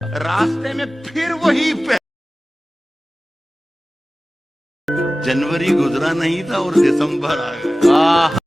रास्ते में फिर वही जनवरी गुजरा नहीं था और दिसंबर आ गया।